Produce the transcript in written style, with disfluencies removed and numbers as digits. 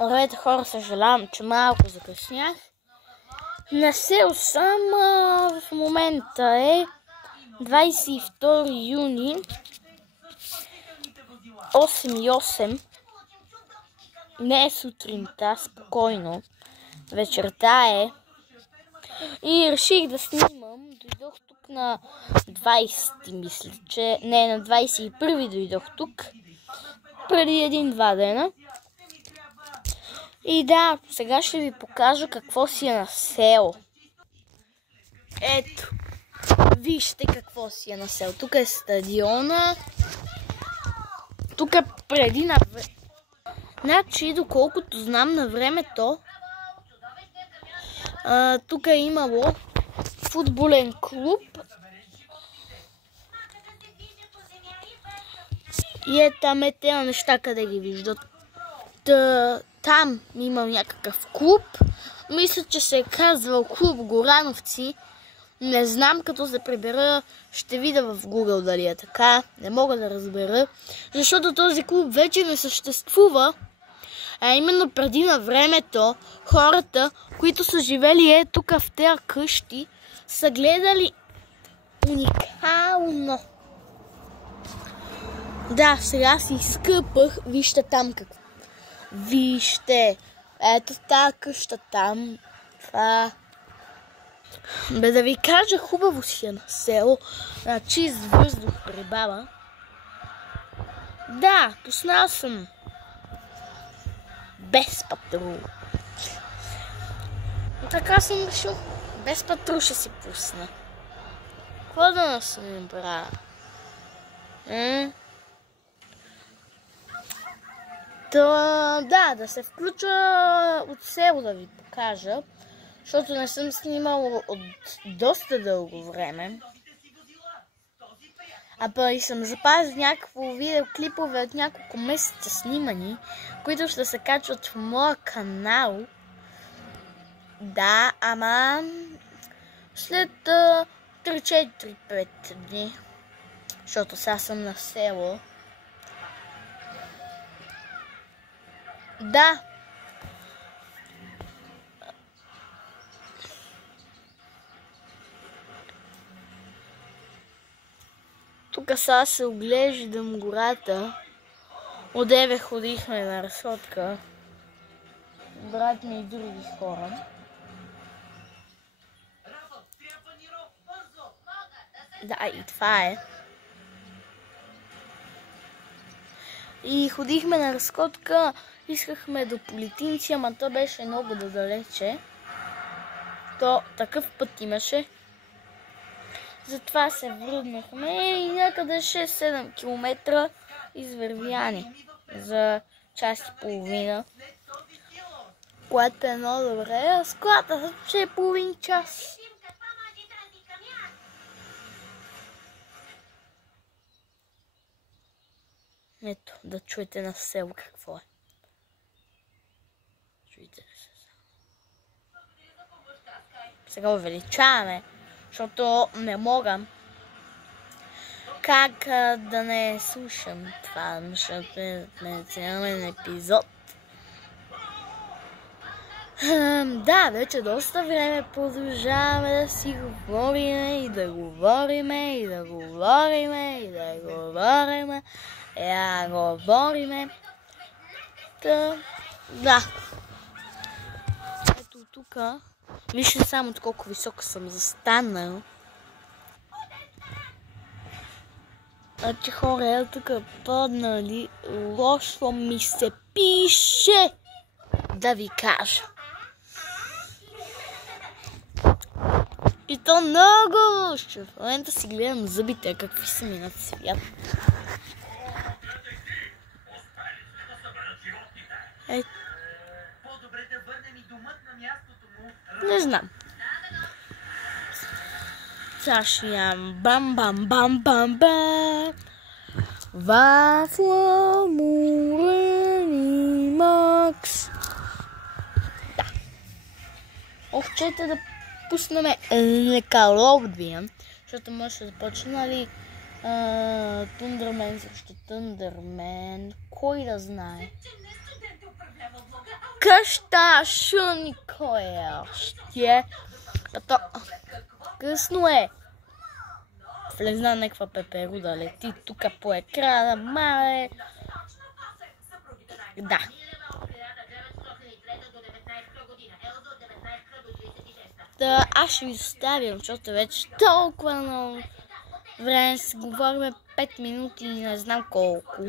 Здравейте хора, съжалявам, че малко закъснях. На село съм, в момента е 22 юни, 8:08. Не е сутринта, спокойно. Вечерта е. И реших да снимам. Дойдох тук на 20, мисля, че... Не, на 21 дойдох тук. Преди 1-2 дена. И да, сега ще ви покажа какво си е на село. Ето. Вижте какво си е на село. Тук е стадиона. Тук е преди на време. Значи, доколкото знам на времето, тук е имало футболен клуб. И е там е тези неща, къде ги виждат. Там има някакъв клуб. Мисля, че се е казвал клуб Горановци. Не знам, като се прибера, ще видя в Google дали е така. Не мога да разбера. Защото този клуб вече не съществува. А именно преди на времето хората, които са живели тук в тези къщи, са гледали уникално. Да, сега си изкъпах. Вижте там какво. Вижте. Ето тази къща там. Това. Бе да ви кажа, хубаво си е на село. На чист въздух при баба. Да, пуснал съм. Без патрул. Така съм решил. Без патрул ще си пусна. Какво да нас не правя? Да се включа от село да ви покажа, защото не съм снимала от доста дълго време. А пък съм запазил някакво видеоклипове от няколко месеца снимани, които ще се качват в моя канал. Да, ама след 3-4-5 дни, защото сега съм на село. Да. Тук сега се оглеждам гората. Одеве ходихме на разходка. Брат ми и други хора. Да, и това е. И ходихме на разходка. Искахме до Политинци, ама то беше много далече. То такъв път имаше. Затова се връднахме и някъде 6-7 км извървяни за час и половина. Което е много добре. С колата ще е половин час. Ето, да чуете на село какво е. Чуете се. Сега увеличаваме, защото не мога. Как да не слушам това, защото е национален епизод. Да, вече доста време продължаваме да си говориме и да говориме и да говориме и да говориме. Говориме. Да. Ето тук. Вижте само колко високо съм застанал. Значи хора, тук паднали. Лошо ми се пише. Да ви кажа. И то много лошо. В момента си гледам зъбите, какви са ми на цвят. Не знам. Сега ще ям бам-бам-бам-бам-бам. Вафла Мурени Макс. Да. Чете да пуснем Nickelodeon, защото може да започне, нали, Тъндърмен срещу Тъндърмен. Кой да знае? къща, никой ще. Късно е. Влезна някаква пеперуда, лети тук по екрана, мале. Да. Аз ще ви оставям, защото вече толкова много време си говорим 5 минути и не знам колко.